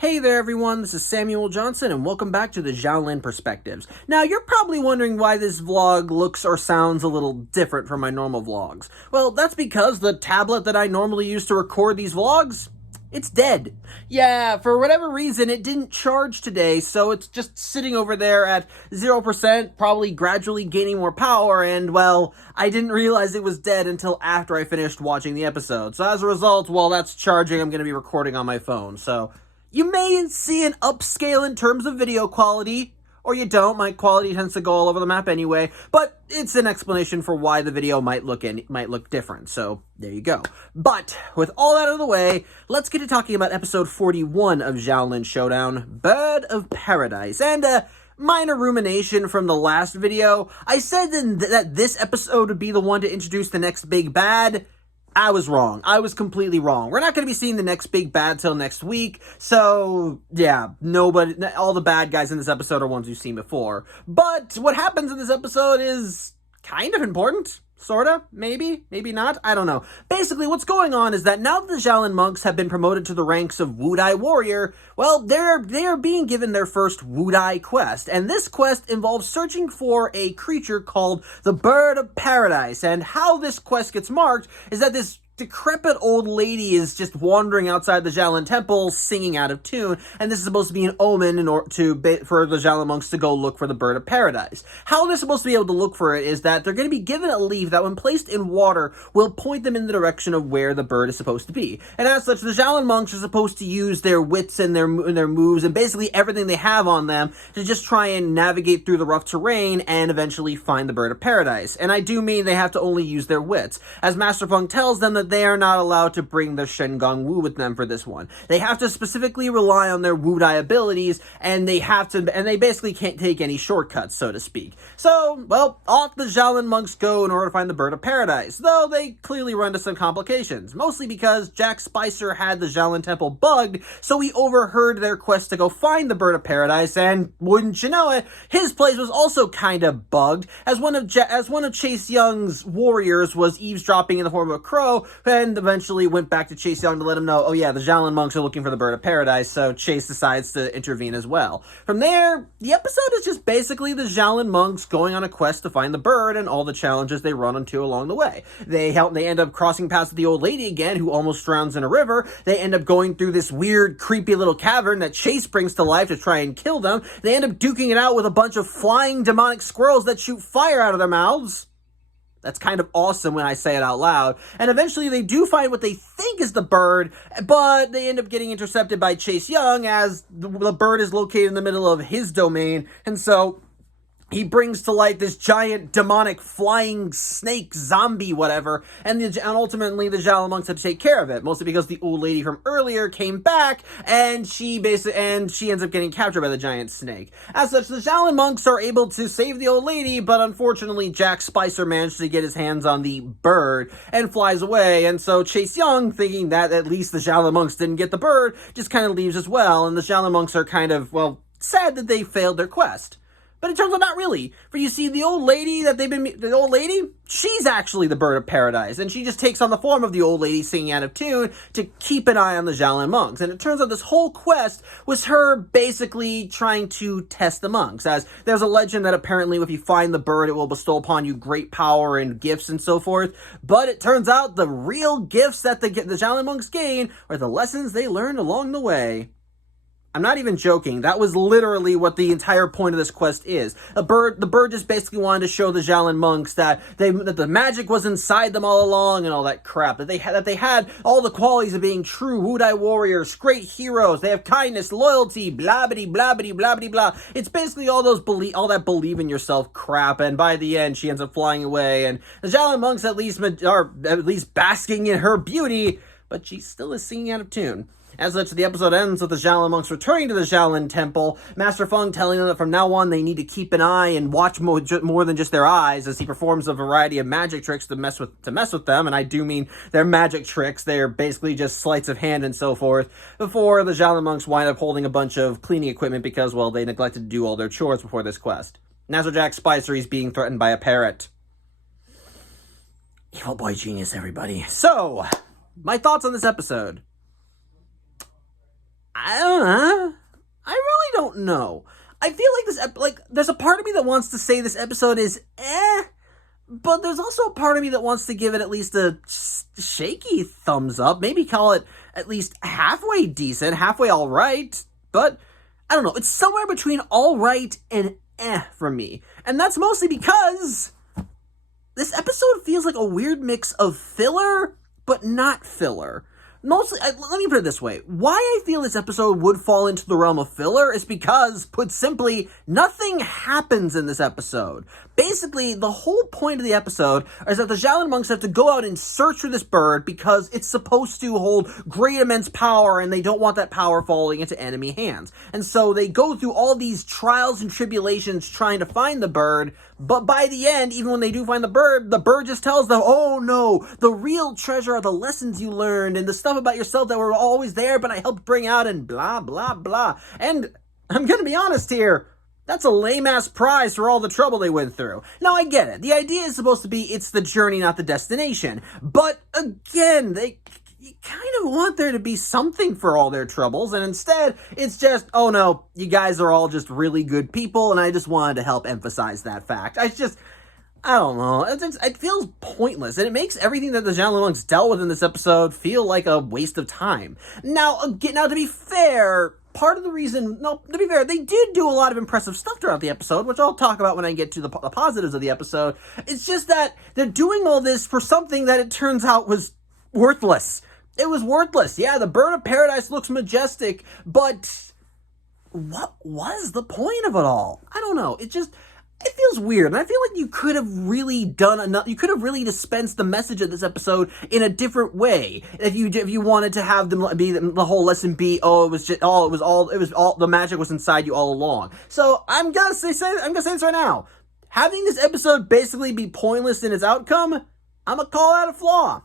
Hey there everyone, this is Samuel Johnson and welcome back to the Xiaolin Perspectives. Now you're probably wondering why this vlog looks or sounds a little different from my normal vlogs. Well, that's because the tablet that I normally use to record these vlogs, it's dead. Yeah, for whatever reason it didn't charge today, so it's just sitting over there at 0%, probably gradually gaining more power, and well, I didn't realize it was dead until after I finished watching the episode. So as a result, while that's charging, I'm going to be recording on my phone, so you may see an upscale in terms of video quality, or you don't. My quality tends to go all over the map anyway, but it's an explanation for why the video might look different, so there you go. But with all that out of the way, let's get to talking about episode 41 of Xiaolin Showdown, Bird of Paradise. And minor rumination from the last video, I said that this episode would be the one to introduce the next big bad. I was wrong. I was completely wrong. We're not going to be seeing the next big bad till next week, so yeah, all the bad guys in this episode are ones you've seen before. But what happens in this episode is kind of important. Sorta? Maybe? Maybe not? I don't know. Basically, what's going on is that now that the Xiaolin monks have been promoted to the ranks of Wudai warrior, well, they are being given their first Wudai quest, and this quest involves searching for a creature called the Bird of Paradise, and how this quest gets marked is that this decrepit old lady is just wandering outside the Xiaolin temple singing out of tune, and this is supposed to be an omen for the Xiaolin monks to go look for the Bird of Paradise. How they're supposed to be able to look for it is that they're going to be given a leaf that when placed in water will point them in the direction of where the bird is supposed to be. And as such, the Xiaolin monks are supposed to use their wits and their moves and basically everything they have on them to just try and navigate through the rough terrain and eventually find the Bird of Paradise. And I do mean they have to only use their wits, as Master Feng tells them that they are not allowed to bring their Shengong Wu with them for this one. They have to specifically rely on their Wudai abilities, and they basically can't take any shortcuts, so to speak. So, well, off the Xiaolin monks go in order to find the Bird of Paradise, though they clearly run into some complications, mostly because Jack Spicer had the Xiaolin temple bugged, so he overheard their quest to go find the Bird of Paradise, and wouldn't you know it, his place was also kinda bugged, as one of Chase Young's warriors was eavesdropping in the form of a crow, and eventually went back to Chase Young to let him know, oh yeah, the Xiaolin monks are looking for the Bird of Paradise, so Chase decides to intervene as well. From there, the episode is just basically the Xiaolin monks going on a quest to find the bird and all the challenges they run into along the way. They end up crossing paths with the old lady again, who almost drowns in a river. They end up going through this weird, creepy little cavern that Chase brings to life to try and kill them. They end up duking it out with a bunch of flying demonic squirrels that shoot fire out of their mouths. That's kind of awesome when I say it out loud. And eventually they do find what they think is the bird, but they end up getting intercepted by Chase Young as the bird is located in the middle of his domain. And so he brings to light this giant demonic flying snake zombie whatever, and ultimately the Xiaolin monks have to take care of it, mostly because the old lady from earlier came back, and she ends up getting captured by the giant snake. As such, the Xiaolin monks are able to save the old lady, but unfortunately Jack Spicer managed to get his hands on the bird and flies away, and so Chase Young, thinking that at least the Xiaolin monks didn't get the bird, just kind of leaves as well, and the Xiaolin monks are kind of, well, sad that they failed their quest. But it turns out not really. For you see, the old lady, she's actually the Bird of Paradise, and she just takes on the form of the old lady singing out of tune to keep an eye on the Xiaolin monks. And it turns out this whole quest was her basically trying to test the monks, as there's a legend that apparently if you find the bird, it will bestow upon you great power and gifts and so forth. But it turns out the real gifts that the Xiaolin monks gain are the lessons they learned along the way. I'm not even joking. That was literally what the entire point of this quest is. The bird just basically wanted to show the Xiaolin monks that the magic was inside them all along and all that crap. That they had all the qualities of being true Wudai warriors, great heroes. They have kindness, loyalty, blah bitty blah bitty blah bitty blah. It's basically all that believe in yourself crap. And by the end, she ends up flying away. And the Xiaolin monks are at least basking in her beauty, but she still is singing out of tune. As such, the episode ends with the Xiaolin monks returning to the Xiaolin temple, Master Feng telling them that from now on they need to keep an eye and watch more than just their eyes, as he performs a variety of magic tricks to mess with them, and I do mean they're magic tricks. They're basically just sleights of hand and so forth, before the Xiaolin monks wind up holding a bunch of cleaning equipment because, well, they neglected to do all their chores before this quest. And as for Jack Spicer, he's being threatened by a parrot. Evil boy genius, everybody. So, my thoughts on this episode. I don't know. don't know. I feel like there's a part of me that wants to say this episode is but there's also a part of me that wants to give it at least a shaky thumbs up. Maybe call it at least halfway decent, halfway all right. But I don't know. It's somewhere between all right and from me. And that's mostly because this episode feels like a weird mix of filler, but not filler. Mostly, let me put it this way. Why I feel this episode would fall into the realm of filler is because, put simply, nothing happens in this episode. Basically, the whole point of the episode is that the Xiaolin monks have to go out and search for this bird because it's supposed to hold great immense power and they don't want that power falling into enemy hands. And so they go through all these trials and tribulations trying to find the bird, but by the end, even when they do find the bird just tells them, oh no, the real treasure are the lessons you learned and the stuff about yourself that were always there but I helped bring out and blah, blah, blah. And I'm gonna be honest here, that's a lame-ass prize for all the trouble they went through. Now, I get it. The idea is supposed to be it's the journey, not the destination. But, again, you kind of want there to be something for all their troubles, and instead, it's just, oh no, you guys are all just really good people, and I just wanted to help emphasize that fact. I don't know. It feels pointless, and it makes everything that the Xiaolin monks dealt with in this episode feel like a waste of time. Now, to be fair, part of the reason, they did do a lot of impressive stuff throughout the episode, which I'll talk about when I get to the positives of the episode. It's just that they're doing all this for something that it turns out was worthless. It was worthless. Yeah, the bird of paradise looks majestic, but what was the point of it all? I don't know. It feels weird, and I feel like you could have really done enough. You could have really dispensed the message of this episode in a different way. If you wanted to have them be the whole lesson be, the magic was inside you all along. So I'm gonna say this right now. Having this episode basically be pointless in its outcome, I'm gonna call that a flaw.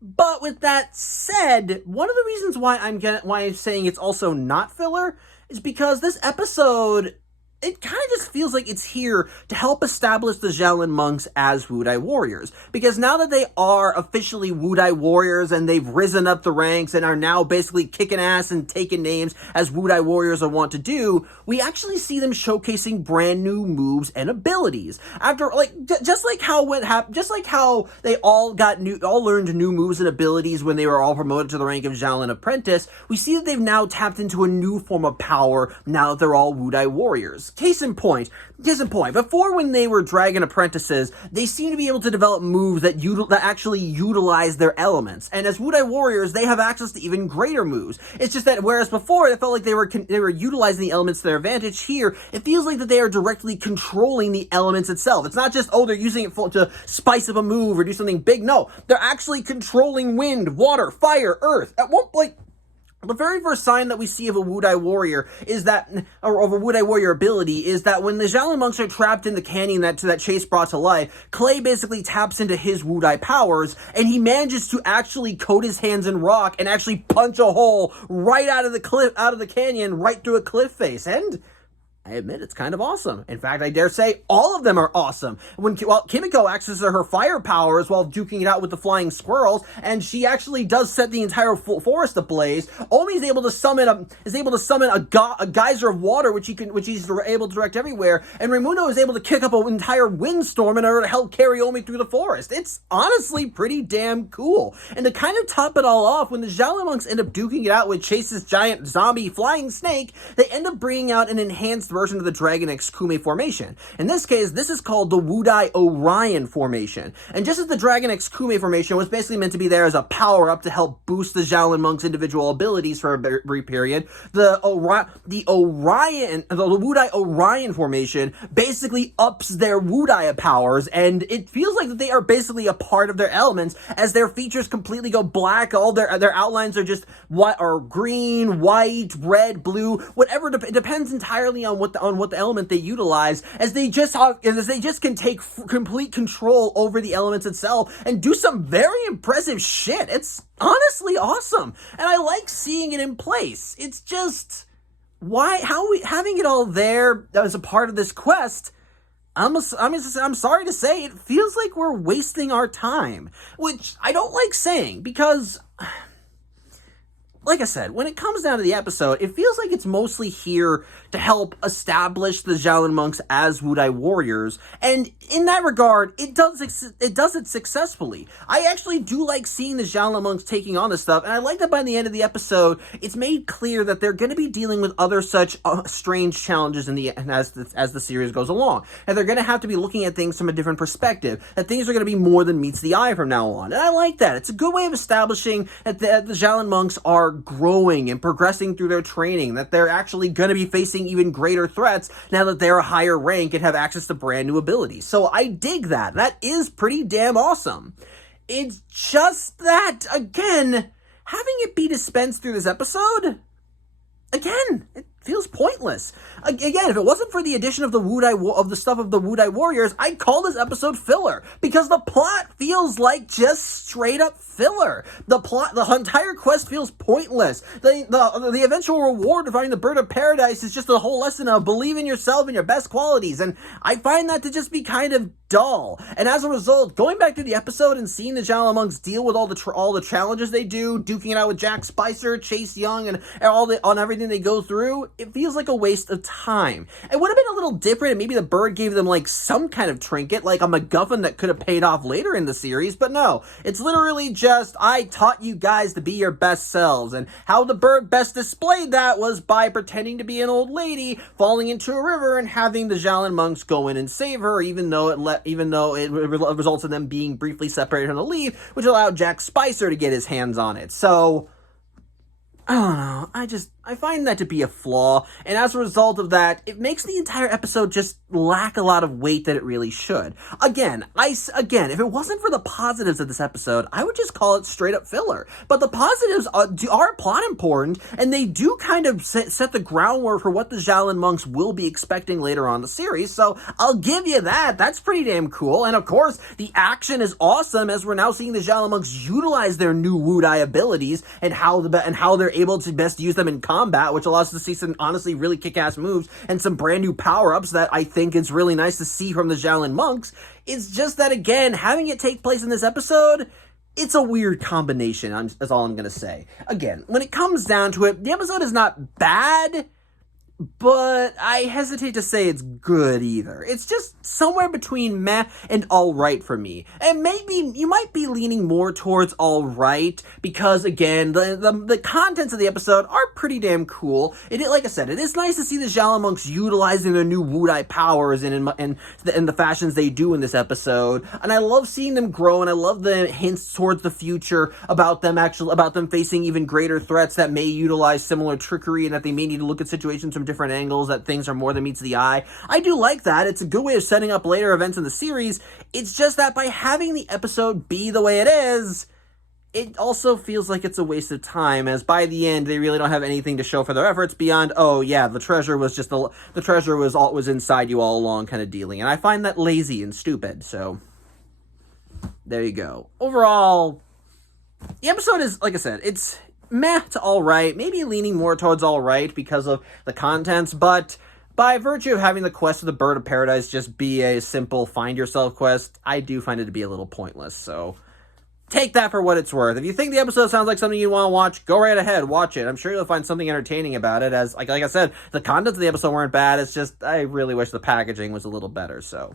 But with that said, one of the reasons why I'm saying it's also not filler is because this episode, it kind of just feels like it's here to help establish the Xiaolin monks as Wudai warriors. Because now that they are officially Wudai warriors and they've risen up the ranks and are now basically kicking ass and taking names as Wudai warriors are wont to do, we actually see them showcasing brand new moves and abilities. Just like how they all learned new moves and abilities when they were all promoted to the rank of Xiaolin apprentice, we see that they've now tapped into a new form of power now that they're all Wudai warriors. Case in point, before when they were dragon apprentices, they seem to be able to develop moves that actually utilize their elements. And as Wudai warriors, they have access to even greater moves. It's just that whereas before it felt like they were utilizing the elements to their advantage, here it feels like that they are directly controlling the elements itself. It's not just, they're using it to spice up a move or do something big. No, they're actually controlling wind, water, fire, earth. The very first sign that we see of a Wudai warrior of a Wudai warrior ability is that when the Xiaolin monks are trapped in the canyon that Chase brought to life, Clay basically taps into his Wudai powers, and he manages to actually coat his hands in rock and actually punch a hole right out of the canyon, right through a cliff face. And I admit it's kind of awesome. In fact, I dare say all of them are awesome. Kimiko accesses her fire powers while duking it out with the flying squirrels, and she actually does set the entire forest ablaze. Omi is able to summon a geyser of water, which he's able to direct everywhere. And Raimundo is able to kick up an entire windstorm in order to help carry Omi through the forest. It's honestly pretty damn cool. And to kind of top it all off, when the Xiaolin monks end up duking it out with Chase's giant zombie flying snake, they end up bringing out an enhanced version of the Dragon X Kume formation. In this case, this is called the Wudai Orion formation. And just as the Dragon X Kume formation was basically meant to be there as a power-up to help boost the Xiaolin monks' individual abilities for a brief period, the Wudai Orion formation basically ups their Wudai powers, and it feels like that they are basically a part of their elements as their features completely go black. All their outlines are just green, white, red, blue, whatever. It depends entirely on what the element they utilize, as they just can take complete control over the elements itself and do some very impressive shit. It's honestly awesome, and I like seeing it in place. It's just having it all there as a part of this quest. I'm sorry to say, it feels like we're wasting our time, which I don't like saying, because like I said, when it comes down to the episode, it feels like it's mostly here to help establish the Xiaolin monks as Wudai warriors, and in that regard, it does it successfully. I actually do like seeing the Xiaolin monks taking on this stuff, and I like that by the end of the episode, it's made clear that they're going to be dealing with other such strange challenges as the series goes along, and they're going to have to be looking at things from a different perspective, that things are going to be more than meets the eye from now on, and I like that. It's a good way of establishing that the Xiaolin monks are growing and progressing through their training, that they're actually going to be facing even greater threats now that they're a higher rank and have access to brand new abilities. So I dig that. That is pretty damn awesome. It's just that, again, having it be dispensed through this episode, again, it feels pointless. Again, if it wasn't for the addition of the Wudai warriors, I'd call this episode filler, because the plot feels like just straight up filler. The entire quest feels pointless. The eventual reward of finding the bird of paradise is just a whole lesson of believe in yourself and your best qualities, and I find that to just be kind of dull. And as a result, going back to the episode and seeing the Xiaolin monks deal with all the challenges they do, duking it out with Jack Spicer, Chase Young, and on everything they go through, it feels like a waste of time. It would have been a little different, and maybe the bird gave them like some kind of trinket, like a MacGuffin that could have paid off later in the series, but no, it's literally just, I taught you guys to be your best selves, and how the bird best displayed that was by pretending to be an old lady, falling into a river, and having the Xiaolin monks go in and save her, even though it results in them being briefly separated from the leaf, which allowed Jack Spicer to get his hands on it. So, I don't know, I find that to be a flaw, and as a result of that, it makes the entire episode just lack a lot of weight that it really should. Again, if it wasn't for the positives of this episode, I would just call it straight up filler. But the positives are plot important, and they do kind of set the groundwork for what the Xiaolin monks will be expecting later on in the series, so I'll give you that. That's pretty damn cool, and of course, the action is awesome, as we're now seeing the Xiaolin monks utilize their new Wudai abilities, and how they're able to best use them in combat, which allows us to see some honestly really kick-ass moves and some brand new power-ups that I think it's really nice to see from the Xiaolin monks. It's just that, again, having it take place in this episode, it's a weird combination, that's all I'm going to say. Again, when it comes down to it, the episode is not bad, but I hesitate to say it's good either. It's just somewhere between meh and alright for me. And maybe you might be leaning more towards alright, because again, the contents of the episode are pretty damn cool. Like I said, it is nice to see the Xiaolin monks utilizing their new Wudai powers in the fashions they do in this episode. And I love seeing them grow, and I love the hints towards the future about them facing even greater threats that may utilize similar trickery, and that they may need to look at situations from different angles, that things are more than meets the eye. I do like that. It's a good way of setting up later events in the series. It's just that by having the episode be the way it is, it also feels like it's a waste of time, as by the end they really don't have anything to show for their efforts beyond, oh yeah, the treasure was inside you all along kind of dealing. And I find that lazy and stupid. So there you go. Overall, the episode is, like I said, it's meh to alright, maybe leaning more towards alright because of the contents, but by virtue of having the quest of the Bird of Paradise just be a simple find yourself quest, I do find it to be a little pointless, so take that for what it's worth. If you think the episode sounds like something you want to watch, go right ahead, watch it. I'm sure you'll find something entertaining about it, as, like I said, the contents of the episode weren't bad, it's just, I really wish the packaging was a little better, so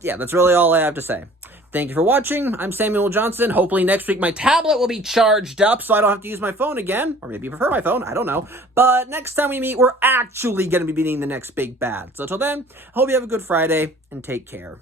yeah, that's really all I have to say. Thank you for watching. I'm Samuel Johnson. Hopefully next week my tablet will be charged up so I don't have to use my phone again. Or maybe you prefer my phone. I don't know. But next time we meet, we're actually going to be beating the next big bad. So until then, hope you have a good Friday and take care.